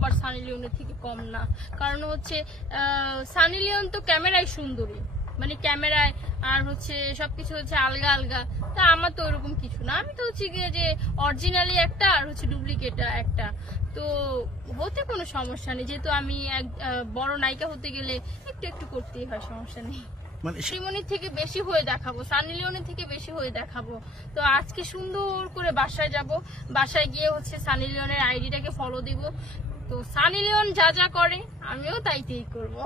আবার সানি লিওনের থেকে কম না। কারণ হচ্ছে সানি লিওন তো ক্যামেরায় সুন্দরী, মানে ক্যামেরায় আর হচ্ছে সবকিছু হচ্ছে আলগা আলগা। তা আমার তো ওরকম কিছু না, আমি তো হচ্ছে গিয়ে যে অরিজিনালি একটা আর হচ্ছে ডুপ্লিকেট একটা। তো হতে কোনো সমস্যা নেই, যেহেতু আমি এক বড় নায়িকা হতে গেলে একটু একটু করতেই হয়, সমস্যা নেই। শ্রীমণির থেকে বেশি হয়ে দেখাবো, সানি লিওনের থেকে বেশি হয়ে দেখাবো। তো আজকে সুন্দর করে বাসায় যাব, বাসায় গিয়ে হচ্ছে সানি লিওনের আইডিটাকে ফলো দিব। তো সানি লিওন যা যা করে আমিও তাইতেই করবো।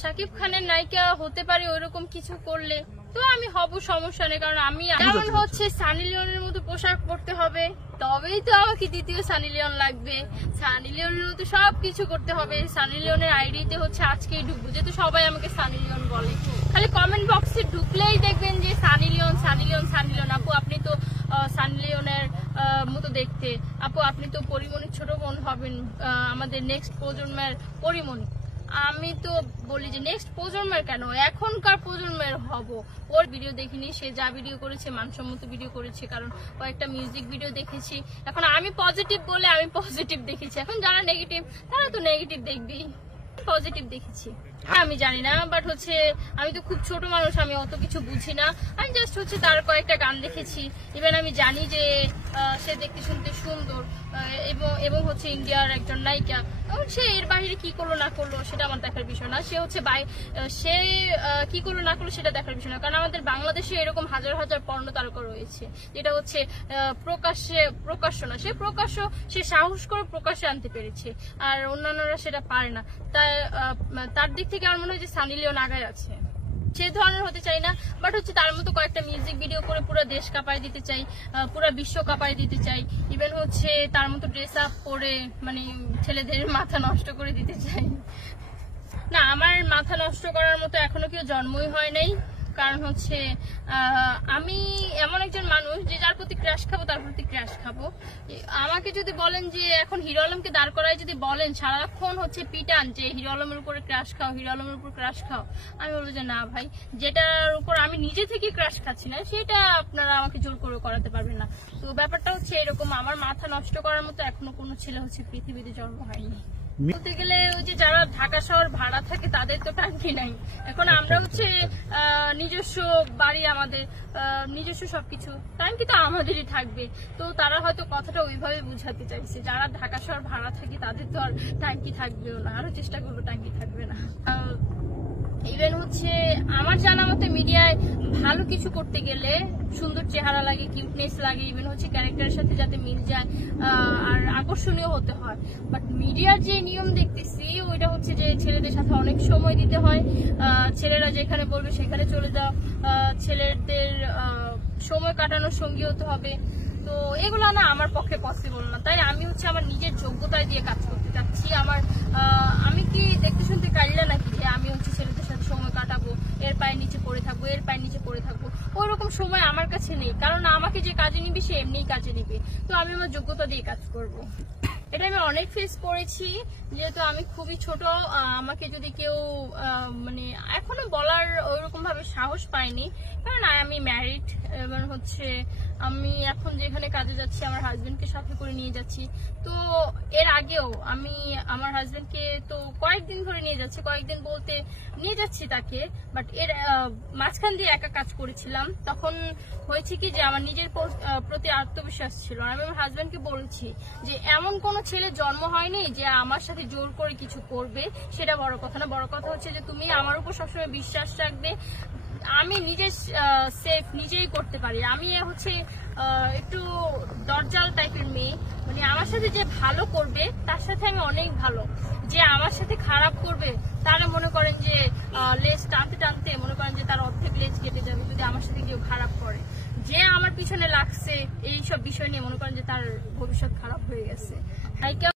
শাকিব খানের নায়িকা হতে পারে ওইরকম কিছু করলে তো আমি হব, সমস্যা নেই। কারণ আমি যেমন হচ্ছে সানি লিওনের মতো পোশাক পরতে হবে, তবেই তো আমাকে দ্বিতীয় সানি লিওন লাগবে। সানি লিওনের মতো সবকিছু করতে হবে। সানি লিওনের আইডিতে হচ্ছে আজকেই ঢুকবো, যেহেতু সবাই আমাকে সানি লিওন বলে। খালি কমেন্ট বক্সে ঢুকলেই দেখবেন যে Sunny Leone Sunny Leone Sunny Leone. আপু আপনি তো সানি লিওনের মতো দেখতে, আপু আপনি তো পরিমণির ছোট বোন হবেন, আমাদের নেক্সট প্রজন্মের পরিমণি। আমি তো বলি যে নেক্সট প্রজন্মের কেন, এখনকার প্রজন্মের হব। ওর ভিডিও দেখিনি, সে যা ভিডিও করেছে মানসম্মত ভিডিও করেছে, কারণ কয়েকটা মিউজিক ভিডিও দেখেছি। এখন আমি পজিটিভ বলে আমি পজিটিভ দেখেছি, এখন যারা নেগেটিভ তারা তো নেগেটিভ দেখবি। পজিটিভ দেখেছি আমি জানি না, বাট হচ্ছে আমি তো খুব ছোট মানুষ, আমি অত কিছু বুঝি না। আমি জাস্ট হচ্ছে তার কয়েকটা গান দেখেছি। ইভেন আমি জানি যে সে দেখতে শুনতে সুন্দর এবং হচ্ছে ইন্ডিয়ার একজন নায়িকা। সে এর বাইরে কি করলো না করলো সেটা আমার দেখার বিষয় না। সে হচ্ছে সে কি করলো না করলো সেটা দেখার বিষয় না। কারণ আমাদের বাংলাদেশে এরকম হাজার হাজার পর্ণ তারকা রয়েছে, যেটা হচ্ছে প্রকাশ্য না। সে সাহস করে প্রকাশ্যে আনতে পেরেছে, আর অন্যান্যরা সেটা পারে না। তার দিক থেকে আমার মনে হয় যে সানি লিওন আগায় আছে। সে ধরনের হতে চাই না, বাট হচ্ছে তার মতো কয়েকটা মিউজিক ভিডিও করে পুরো দেশ কাঁপায় দিতে চাই, পুরো বিশ্ব কাঁপায় দিতে চাই। ইভেন হচ্ছে তার মতো ড্রেস আপ করে মানে ছেলেদের মাথা নষ্ট করে দিতে চাই। না, আমার মাথা নষ্ট করার মতো এখনো কেউ জন্মই হয় নাই। কারণ হচ্ছে আমি এমন একজন মানুষ যে যার প্রতি ক্র্যাশ খাবো তার প্রতি ক্র্যাশ খাবো। আমাকে যদি বলেন যে এখন হিরো আলমকে দাঁড় করায় যদি বলেন সারাক্ষণ হচ্ছে পিটান যে হিরো আলমের উপরে ক্র্যাশ খাও, হিরো আলমের উপর ক্র্যাশ খাও, আমি বলবো যে না ভাই, যেটার উপর আমি নিজে থেকে ক্র্যাশ খাচ্ছি না সেটা আপনারা আমাকে জোর করে করাতে পারবেন না। তো ব্যাপারটা হচ্ছে এরকম, আমার মাথা নষ্ট করার মতো এখনো কোনো ছেলে হচ্ছে পৃথিবীতে জন্ম হয়নি। বলতে গেলে ওই যে যারা ঢাকা শহর ভাড়া থাকে তাদের তো টাঙ্কি নাই। এখন আমরা হচ্ছে নিজস্ব বাড়ি, আমাদের নিজস্ব সবকিছু, টাঙ্কি তো আমাদেরই থাকবে। তো তারা হয়তো কথাটা ওইভাবে বুঝাতে চাইছে, যারা ঢাকা শহর ভাড়া থাকে তাদের তো আর টাঙ্কি থাকবেও না, আরো চেষ্টা করবো টাঙ্কি থাকবে না। ইভেন হচ্ছে আমার জানা মতে মিডিয়ায় ভালো কিছু করতে গেলে সুন্দর চেহারা লাগে, কিউটনেস লাগে, ইভেন হচ্ছে ক্যারেক্টারের সাথে যাতে মিল যায় আর আকর্ষণীয় হতে হয়। বাট মিডিয়ার যে নিয়ম দেখতেছি ওইটা হচ্ছে যে ছেলেদের সাথে অনেক সময় দিতে হয়, ছেলেরা যেখানে বলবে সেখানে চলে যাও, ছেলেদের সময় কাটানোর সঙ্গী হতে হবে। তো এগুলো না আমার পক্ষে পসিবল না। তাই আমি হচ্ছে আমার নিজের যোগ্যতায় দিয়ে কাজ করতে চাচ্ছি। আমি কি দেখতে শুনতে কাইলা নাকি যে আমি হচ্ছে ছেলেদের সাথে সময় কাটাবো, এর পায়ের নিচে পড়ে থাকবো, এর পায়ের নিচে পড়ে থাকবো, ওইরকম সময় আমার কাছে নেই। কারণ আমাকে যে কাজে নিবি সে এমনিই কাজে নিবে। তো আমি আমার যোগ্যতা দিয়ে কাজ করবো। এটা আমি অনেক ফেস করেছি, যেহেতু আমি খুবই ছোট। আমাকে যদি কেউ মানে এখনো বলার ওইরকম ভাবে সাহস পাইনি, কারণ আমি ম্যারিড। এবার হচ্ছে আমি এখন যেখানে কাজে যাচ্ছি আমার হাজবেন্ডকে সাথে করে নিয়ে যাচ্ছি। তো এর আগেও আমি আমার হাজবেন্ডকে তো কয়েকদিন ধরে নিয়ে যাচ্ছি, কয়েকদিন বলতে নিয়ে যাচ্ছি তাকে, বাট এর মাঝখান দিয়ে একা কাজ করেছিলাম। তখন হয়েছে কি যে আমার নিজের প্রতি আত্মবিশ্বাস ছিল। আমি আমার হাজবেন্ডকে বলেছি যে এমন কোনো ছেলে জন্ম হয়নি যে আমার সাথে জোর করে কিছু করবে, সেটা বড় কথা না। বড় কথা হচ্ছে যে তুমি আমার উপর সবসময় বিশ্বাস রাখবে, আমি নিজে সেফ নিজেই করতে পারি। আমি হচ্ছে একটু দরজাল টাইপের মেয়ে, মানে আমার সাথে যে ভালো করবে তার সাথে আমি অনেক ভালো, যে আমার সাথে খারাপ করবে তারা মনে করেন যে লেজ টানতে টানতে মনে করেন যে তার অর্ধেক লেজ কেটে যাবে যদি আমার সাথে কেউ খারাপ করে। যে আমার পিছনে লাগছে এইসব বিষয় নিয়ে মনে করেন যে তার ভবিষ্যৎ খারাপ হয়ে গেছে।